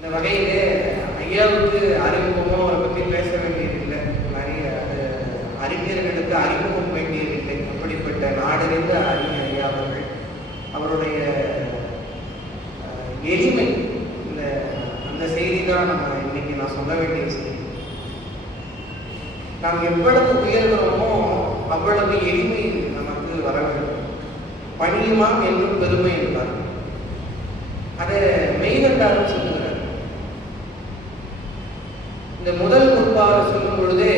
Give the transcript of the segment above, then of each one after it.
இந்த வகையிலே ஐயாவுக்கு அறிமுகமோ அவரை பற்றி பேச வேண்டியதில்லை. நிறைய அறிஞர்களுக்கு அறிமுகம் வேண்டியதில்லை. அப்படிப்பட்ட நாடறிந்த அறிஞர் ஐயா அவர்கள். அவருடைய எளிமை, அந்த செய்தி தான் இன்னைக்கு நான் சொல்ல வேண்டிய செய்தி. நாம் எவ்வளவு உயர்கிறோமோ அவ்வளவு எளிமை நமக்கு வர வேண்டும். பணியுமாம் என்றும் பெருமை என்பார். அதை மெய்கண்டாரும் சொல்லுகிறார். இந்த முதல் முற்பாறு சொல்லும் பொழுதே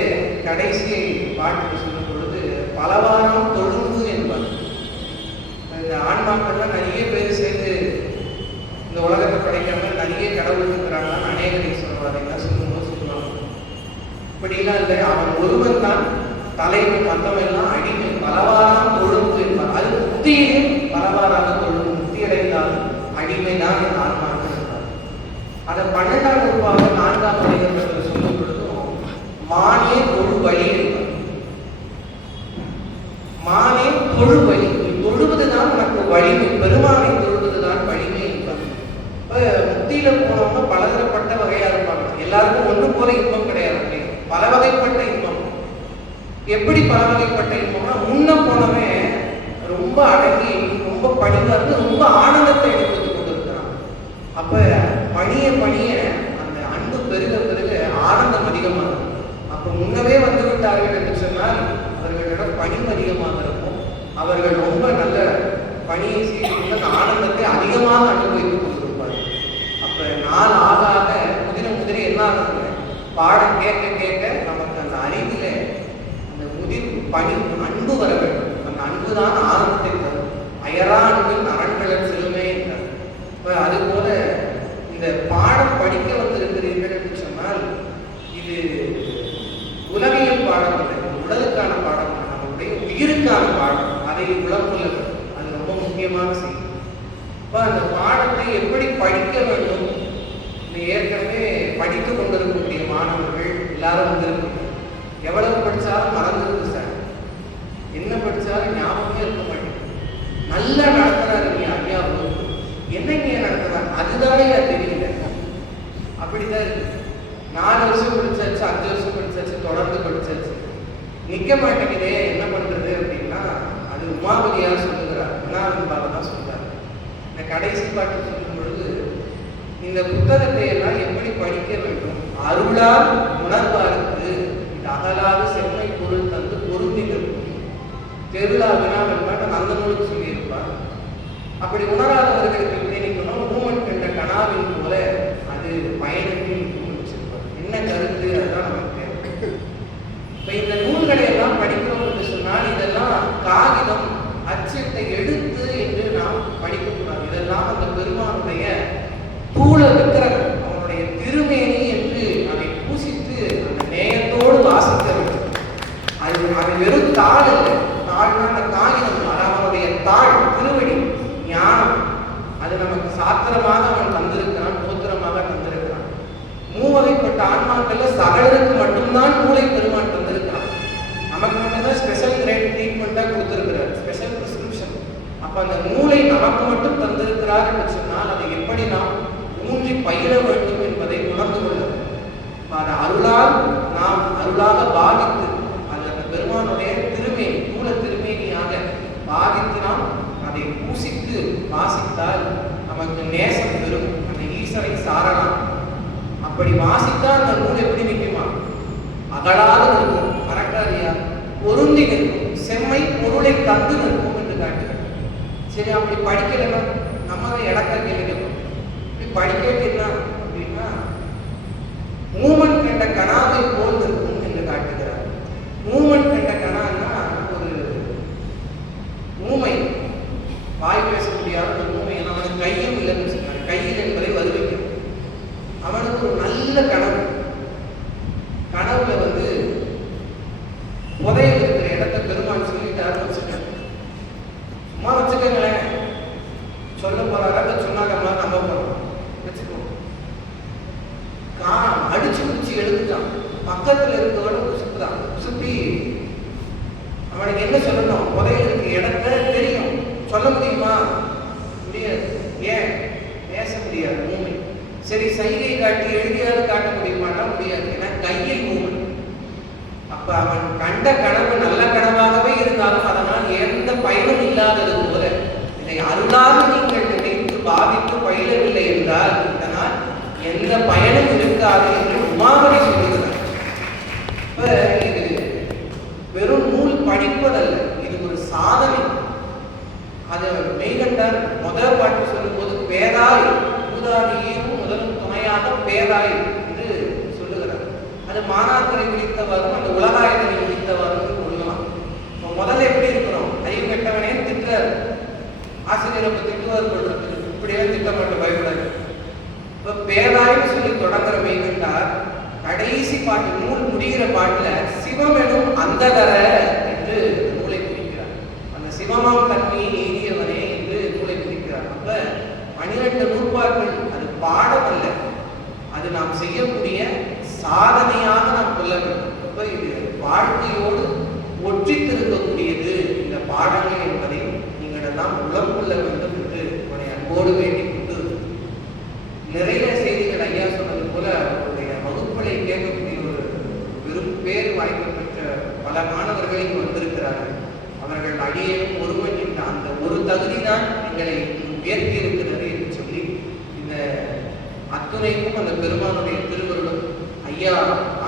கடைசி பாட்டு சொல்லும் பொழுது பலவாரம் தொழும்பு என்பார். இந்த ஆன்மாக்கள்லாம் நிறைய பேர் சேர்ந்து இந்த உலகத்தை படைக்காம நிறைய கடவுள் இருக்கிறாங்கன்னு அநேகரை சொல்வார்கள். சொல்லும்போது சொல்லுவாங்க, இப்படிலாம் இல்லை, அவன் ஒருவன் தான் தலைவன், மற்றவெல்லாம் அடிமை. பலவாரம் தொழும்பு என்பார். அது முக்தியிலும் பலவாறாக தொழும். முக்தி அடைந்தாலும் அடிமைதான் என் ஆன்மாக்கள் என்பார். அதை 12ஆம் வகுப்பாக 4ஆம் அதிகாரத்தில் சொல்லும் பொழுதும் மானே தொழு வழி என்பார். மானே தொழு வழி, தொழுவதுதான் உனக்கு வலிமை, பெருமானை தொழுவதுதான் வலிமை என்பார். முக்தியில போனவங்க பலதரப்பட்ட வகையா இருப்பாங்க. எல்லாருக்கும் ஒன்று போல இன்பம் கிடையாது, பல வகைப்பட்ட இன்பம். எப்படி பல வகைப்பட்ட இன்பம்னா, முன்ன போனவன் ரொம்ப அடங்கி ரொம்ப பணிவா இருந்து ரொம்ப ஆனந்தத்தை எடுத்து கொண்டிருக்கிறான். அப்ப பணிய அந்த அன்பு பெருக பெருக ஆனந்தம் அதிகமாகும். அப்ப முன்னவே வந்து விட்டார்கள் என்று சொன்னால் அவர்களிடம் பணிவு அதிகமாக இருக்கும். அவர்கள் ரொம்ப நல்ல பணியை செய்து அந்த ஆனந்தத்தை அதிகமாக அனுபவித்துக் கொண்டிருப்பார்கள். அப்ப நாள் ஆக ஆக முதிர என்ன ஆகுது, பாடம் கேட்க கேட்க நமக்கு அந்த அறிவில அந்த பணி அன்பு வர வேண்டும். அந்த அன்புதான் ஆனந்தத்தை தரும். அயரா அன்பின் அரண்களன் செல்லுமே என்றார். அது போல இந்த பாடம் படிக்க வந்திருக்கிறீர்கள் என்று சொன்னால் இது உலகியல் பாடம் இல்லை, உடலுக்கான பாடம், நம்முடைய உயிருக்கான பாடம். அதை உளமுள்ள அது ரொம்ப முக்கியமான செய்தி. அந்த பாடத்தை எப்படி படிக்க வேண்டும், ஏற்கனவே படித்துக் கொண்டிருக்கக்கூடிய மாணவர்கள் எல்லாரும் வந்திருக்காங்க. எவ்வளவு படித்தாலும் மறந்துருக்கு சார், என்ன படித்தாலும் ஞாபகமே இருக்க மாட்டேங்குது. நல்லா நடத்துறாரு ஐயா, என்னங்க நடத்துறாரு அதுதானே தெரியல. அப்படித்தான் இருக்கு. 4 வருஷம் படிச்சாச்சு, 5 வருஷம் படிச்சாச்சு, தொடர்ந்து படிச்சாச்சு, நிக்க மாட்டேங்குதே, என்ன பண்றது அப்படின்னா அது உமாபதியார் சொல்லுகிறார். உணாவின்பாக தான் சொல்றாரு. இந்த கடைசி பாட்டு சொல்லும் பொழுது இந்த புத்தகத்தை எல்லாம் எப்படி படிக்க வேண்டும், அருளால் உணர்வாருக்கு இது அகலாக செம்மை பொருள் தந்து பொருந்தி நிற்கும் தெருளா வினாவென்பாட்டு அந்த நூலுக்கு சொல்லியிருப்பார். அப்படி உணராதவர்களுக்கு எப்படி நிற்கணும், மூமெண்ட் என்ற கனாவின் போல அது பயணத்தில் வச்சிருப்பார். என்ன கருத்து, அதுதான் நமக்கு தேவை. இப்ப இந்த நூல்களை எல்லாம் படிக்கிறோம் என்று சொன்னால் இதெல்லாம் காகிதம் அச்சத்தை எடுத்து என்று நாம் படிக்கக்கூடாது. இதெல்லாம் அந்த பெருமானுடைய தூள விக்கிரகம், அவனுடைய திருமேனி என்று அதை பூசித்து அந்த நேயத்தோடு வாசிக்க வேண்டும். அது வெறும் தாள் இல்லை, தாழ்னா அந்த காகிதம், அவனுடைய தாழ் திருவடி ஞானம். அது நமக்கு சாத்திரமாக அவன் தந்திருக்கிறான், கோத்திரமாக தந்திருக்கிறான். மூவகைப்பட்ட ஆன்மாக்கள்ல சகலருக்கு மட்டும்தான் நூலை பெருமான் தந்திருக்கிறான். நமக்கு மட்டும்தான் ஸ்பெஷல் கிரேட் ட்ரீட்மெண்டா கொடுத்திருக்கிறார், ஸ்பெஷல் பிரிஸ்கிரிப்ஷன். அப்ப அந்த நூலை நமக்கு மட்டும் தந்திருக்கிறார் என்று சொன்னால் அதை எப்படி நாம் ஊன்றி பயிர வேண்டும் என்பதை உணர்ந்து கொள்ள வேண்டும். அதை அருளால் நாம் அருளாக பாதித்து அந்த பெருமானுடைய திருமேனி, தூள திருமேனியாக பாதித்து நாம் அதை பூசித்து வாசித்தால் நமக்கு நேசம் பெறும், அந்த ஈஸ்வரை சாரலாம். அப்படி வாசித்தால் அந்த நூல் எப்படி நிற்குமா, அகலாக நிற்கும், மறக்காதியா பொருந்தி நிற்கும், செம்மை பொருளை தந்து நிற்கும் என்று காட்டுகிறேன். சரி, அப்படி படிக்கலைன்னா நம்ம தான் இடக்க கேட்கணும். இப்படி படிக்கலைன்னா அப்படின்னா மூமெண்ட் என்ற கனாவை போல் இருக்கும் என்று காட்டுகிறார். மூமெண்ட் என்ற கனான்னா ஒரு ஊமை, வாய் பேச முடியாத ஒரு ஊமை. அவனுக்கு கையும் இல்லைன்னு சொன்னாங்க, கையில் என்பதை வருவிக்கும். அவனுக்கு ஒரு நல்ல கனவு, கனவுல வந்து புதையல் இருக்கிற இடத்த பெருமான் சொல்லிட்டாருன்னு வச்சுக்கேன். சும்மா வச்சுக்கோங்களேன், சொல்ல போறாரா சொன்னாங்க நம்ப போறோம் வச்சுக்கோ. அடிச்சு பிடிச்சி எழுதுட்டான், பக்கத்துல இருக்கவன சுத்துறான், சுத்தி அவனுக்கு என்ன சொல்லணும், புதையல் இருக்க இடத்த தெரியும், சொல்ல முடியுமா, முடியாது. ஏன் பேச முடியாது, ஊமை. சரி சைகை காட்டி எழுதியாவது காட்ட முடியுமாட்டா? முடியாது. ஏன்னா கையில் மூவ். அப்ப அவன் கண்ட கனவு நல்ல கனவாகவே இருந்தாலும் அதனால் எந்த பயனும் இல்லாதது போல இதை அருளாக நீங்கள் நினைத்து பாவித்து பயிலவில்லை என்றால் இதனால் எந்த பயனும் இருக்காது என்று உமாவதி சொல்லுகிறார். இப்ப இது வெறும் நூல் படிப்பதல்ல, இது ஒரு சாதனை. அது மெய்கண்டார் முதல் பாட்டு சொல்லும் போது பேராய் ஊதாரியும் முதலும் துணையாக பேராய் என்று சொல்லுகிறார். அது மாணாக்கரை விழித்தவாறும் அந்த உலகாயத்தை விழித்தவாறும் கொள்ளலாம். முதல்ல எப்படி இருக்கிறோம்? அறிவு கெட்டவனே திட்டார், ஆசிரியரை திட்டுவார் கொள்றது, இப்படியே திட்டமாட்ட பயப்படாது. இப்ப பேராய்னு சொல்லி தொடங்குற மெய்கண்டார் கடைசி பாட்டு நூல் முடிகிற பாட்டுல சிவமெனும் அந்தகர என்று நூலை குறிக்கிறார். அந்த சிவமாம் தன்மையை எய்தியவனே என்று நூலை குறிக்கிறார். அப்ப 12 நூற்பாக்கள் அது பாடம் அல்ல, அது நாம் செய்யக்கூடிய சாதனையாக நாம் கொள்ள வேண்டும். அப்ப இது வாழ்க்கையோடு ஒற்றித்திருக்கக்கூடியது இந்த பாடங்கள் என்பதை நீங்கள் எல்லாம் உளம் கொள்ள வேண்டும் என்று உடைய அன்போடு வேண்டிக் கொண்டு, நிறைய செய்திகள் ஐயா சொன்னது போல அவருடைய வகுப்புகளை கேட்கக்கூடிய ஒரு பேர் வாய்ப்பு பெற்ற பல மாணவர்கள் இங்கு வந்திருக்கிறார்கள். அவர்கள் அடியேனும் ஒருவன் என்ற அந்த ஒரு தகுதி தான் எங்களை உயர்த்தி இருக்கிறது என்று சொல்லி இந்த அத்துணைக்கும் அந்த பெருமானுடைய திருவருளும் ஐயா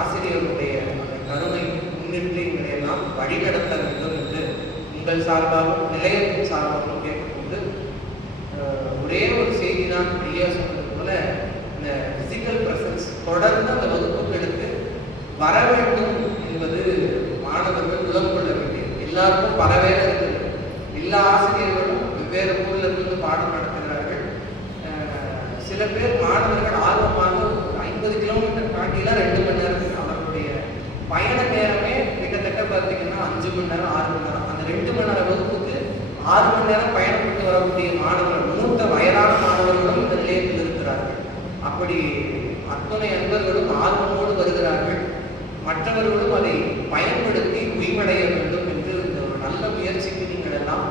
ஆசிரியர்களுடைய அந்த கருணை முன்னிட்டு எங்களை எல்லாம் வழிநடத்த வேண்டும் என்று உங்கள் சார்பாகவும் நிலையத்தின் சார்பாகவும் கேட்டுக்கொண்டு, ஒரே ஒரு செய்தி தான் ஐயா சொன்னது போல இந்த பிசிக்கல் பிரசன்ஸ் தொடர்ந்து அந்த வகுப்புகளுக்கு வர வேண்டும் என்பது மாணவர்கள் உணர்வு கொள்ள வேண்டியது. எல்லாருக்கும் பல வேலை இருக்குது. எல்லா ஆசிரியர்களும் வெவ்வேறு ஊர்ல இருந்து பாடம் நடத்துகிறார்கள். சில பேர் மாணவர்கள் ஆர்வமாக 50 கிலோமீட்டர் தாண்டிலாம் 2 மணி நேரம் அவர்களுடைய பயண நேரமே கிட்டத்தட்ட பார்த்தீங்கன்னா 5 மணி நேரம் 6 மணி நேரம். அந்த 2 மணி நேரம் வகுப்புக்கு 6 மணி நேரம் பயணப்பட்டு வரக்கூடிய மாணவர்கள், மூத்த வயதான மாணவர்களும் இந்த நிலையத்தில் இருக்கிறார்கள். அப்படி அத்துணை அன்பர்களும் ஆர்வமோடு வருகிறார்கள். மற்றவர்களும் அதை பயன்படுத்தி உய்வடைய வேண்டும் என்று இந்த ஒரு நல்ல முயற்சிக்கு நீங்கள் எல்லாம்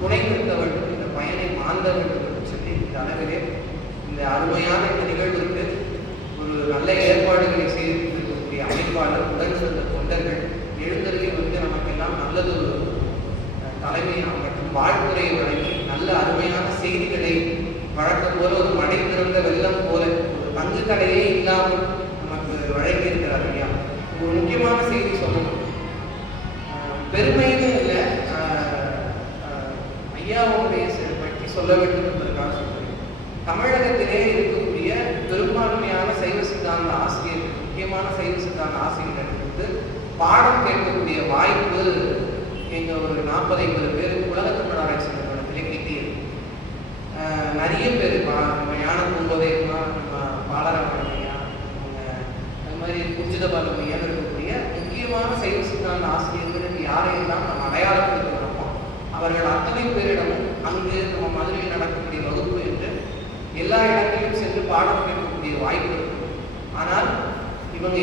துணை நிற்க வேண்டும், இந்த பயனை மாந்த வேண்டும் என்று சொல்லி இந்த அளவிலே இந்த அருமையான இந்த நிகழ்வுக்கு ஒரு நல்ல ஏற்பாடுகளை செய்திருக்கக்கூடிய அமைப்பாளர், உடனிருந்த தொண்டர்கள் எழுந்தருளி வந்து நமக்கெல்லாம் நல்லது தலைமை மற்றும் வாழ்த்துறையை வழங்கி நல்ல அருமையான செய்திகளை வழக்கம் போல ஒரு மழை திறந்த வெள்ளம் போல ஒரு தங்கு தடையே இல்லாமல் நமக்கு வழங்கி இருக்கிறார் ஐயா. ஒரு முக்கியமான செய்தி சொல்லணும், பெருமைன்னு இல்லை, ஐயாவுடைய பற்றி சொல்ல வேண்டும் என்பதற்காக சொல்றேன். தமிழகத்திலே இருக்கக்கூடிய பெரும்பான்மையான சைவ சித்தாந்த ஆசிரியர்கள், முக்கியமான சைவ சித்தாந்த ஆசிரியர்களுக்கு பாடம் கேட்கக்கூடிய வாய்ப்பு எங்க ஒரு 40-50 பேருக்கு உலக தமிழ் ஆராய்ச்சி நிறுவனத்திலே கிட்டியது. நிறைய பேர் ஞான பூங்கோதையமா, நம்ம பாலராமன் ஐயா, அது மாதிரி குஞ்சித பாலமையான்னு இருக்கக்கூடிய முக்கியமான சைவ சித்தாந்த ஆசிரியர்களுக்கு யாரையெல்லாம் நம்ம அடையாளப்படுத்துகிறோமோ அவர்கள் அத்தனை பேரிடமும் அங்கு நம்ம மதுரையில் நடக்கக்கூடிய வகுப்பு என்று எல்லா இடங்களிலும் சென்று பாடம் கேட்கக்கூடிய வாய்ப்பு இருக்கும். ஆனால் இவங்க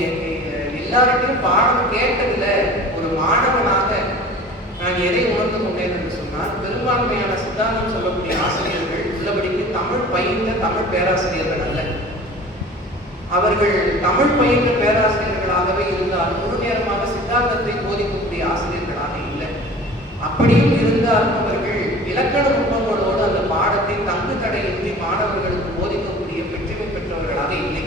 எல்லார்ட்டையும் பாடம் கேட்டதில் ஒரு மாணவனாக நான் எதை உணர்ந்து கொண்டேன் என்று சொன்னால், பெரும்பான்மையான சித்தாந்தம் சொல்லக்கூடிய ஆசிரியர்கள் உள்ளபடிக்கு தமிழ் பயின்ற தமிழ் பேராசிரியர்கள் அல்ல. அவர்கள் தமிழ் பயின்ற பேராசிரியர்களாகவே இருந்தால் முழு நேரமாக சித்தாந்தத்தை போதிக்கக்கூடிய ஆசிரியர்களாக இல்லை. அப்படியும் இருந்தாலும் அவர்கள் இலக்கண நுட்பங்களோடு அந்த பாடத்தை தங்கு தடையின்றி மாணவர்களுக்கு போதிக்கக்கூடிய பெற்றுமை பெற்றவர்களாக இல்லை.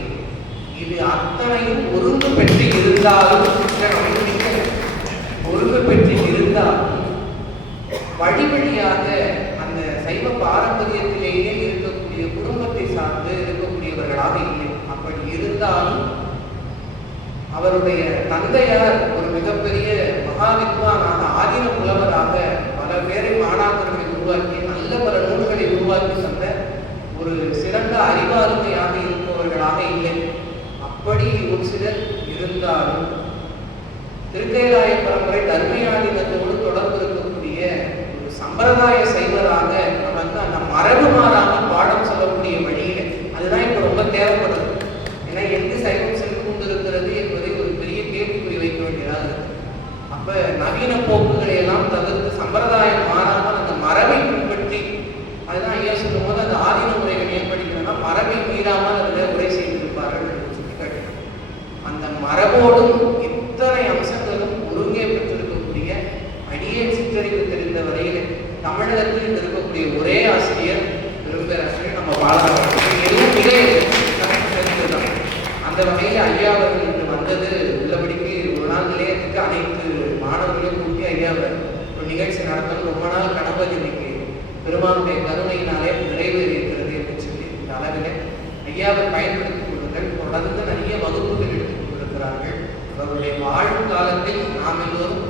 இது அத்தனையும் ஒருங்கு பெற்று இருந்தாலும் வழி வழியாக அந்த சைவ பாரம்பரியத்திலேயே இருக்கக்கூடிய குடும்பத்தை சார்ந்து இருக்கக்கூடியவர்களாக இல்லை. அப்படி இருந்தாலும் அவருடைய தந்தையார் ஒரு மிகப்பெரிய மகாவித்வானாக ஆதீன புலவராக பல பேரை மாணாக்கர்களை உருவாக்கி நல்ல பல நூல்களை உருவாக்கி தந்த ஒரு சிறந்த அறிவாளுமையாக இருப்பவர்களாக இல்லை. அப்படி ஒரு சிலர் இருந்தாலும் திருக்கைலாய பரம்பரை தர்மயாதீனத்தோடு தொடர்பு இருக்கக்கூடிய ஒரு சம்பிரதாய சைவராக நமக்கு அந்த மரபு மாறாமல் பாடம் சொல்லக்கூடிய வழியில அதுதான் இப்ப ரொம்ப தேவைப்படுது. ஏன்னா எங்கு சைவம் சென்று கொண்டிருக்கிறது என்பதை ஒரு பெரிய கேள்விக்குறி வைக்க வேண்டியதாக இருக்கு. அப்ப நவீன போக்குகளை எல்லாம் தவிர்த்து சம்பிரதாயம் மாறாமல் அந்த மரபை பின்பற்றி, அதுதான் ஐயா சொல்லும் போது அந்த ஆதீன முறைகள் ஏற்படுகிறதுனா மரபை மீறாமல் அதில் உரை தொடர்ந்து நிறைய வகுப்புகள் எடுத்துக் கொண்டிருக்கிறார்கள். அவருடைய வாழும் காலத்தில் நாம் எல்லோரும்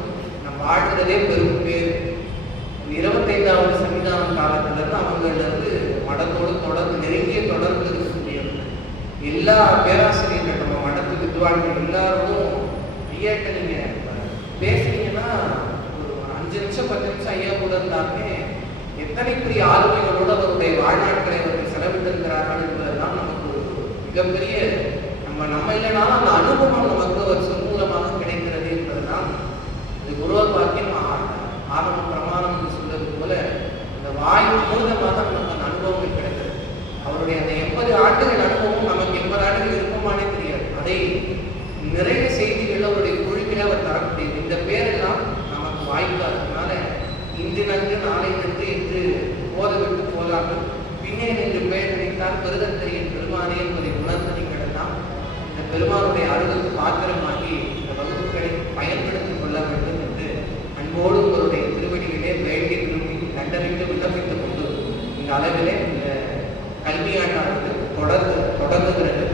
நம் வாழ்கிறதே பெரும் பேர். 25வது சன்னிதான காலத்திலிருந்து அவங்களிலிருந்து மடத்தோடு தொடர்ந்து நெருங்கிய தொடர்பு இருக்கக்கூடியவர்கள். எல்லா பேராசிரியர்கள் நம்ம மடத்து வித்வான்கள் எல்லாரும் ஐயாட்ட நீங்க பேசுறீங்கன்னா ஒரு 5 நிமிஷம் 10 நிமிஷம் ஐயா கூட இருந்தாலுமே எத்தனை பெரிய ஆளுமைகளோடு அவருடைய வாழ்நாட்களை அவர்கள் செலவிட்டிருக்கிறார்கள் என்பதெல்லாம் நமக்கு ஒரு மிகப்பெரிய நம்ம இல்லைனாலும் அந்த அனுபவம் நமக்கு ஒரு சொற்மூலமாக கிடைக்கிறது என்பதுதான் இது குருவர் பாக்கியம் ஆரம்ப பிரமாணம் என்று சொல்வது போல இந்த வாயு மூலமாக நமக்கு அந்த அனுபவங்கள் கிடைக்கிறது. அவருடைய அந்த 80 ஆண்டுகள் அனுபவம் நமக்கு 80 ஆண்டுகள் இருக்குமானே தெரியாது. அதை நிறைய செய்திகள் அவருடைய குழுவில் அவர் தரக்கூடியது. இந்த பேரெல்லாம் நமக்கு வாய்ப்பாததுனால இன்று நன்று நாளை நன்று என்று போதவிட்டு போதாமல் பின்னே நின்று பெயர் நினைத்தால் பெருதத்தறியின் பெருமானே என்பதை உணர்ந்து நீங்கள் எல்லாம் இந்த பெருமானுடைய அருளுக்கு பாத்திரமாகி இந்த வகுப்புகளை பயன்படுத்திக் கொள்ள வேண்டும் என்று அன்போடு உங்களுடைய திருவடிகளே வேண்டி விரும்பி கண்டறிந்து விண்ணப்பித்துக் கொண்டு இந்த அளவிலே இந்த கல்வியாண்டானது தொடங்குகிறது.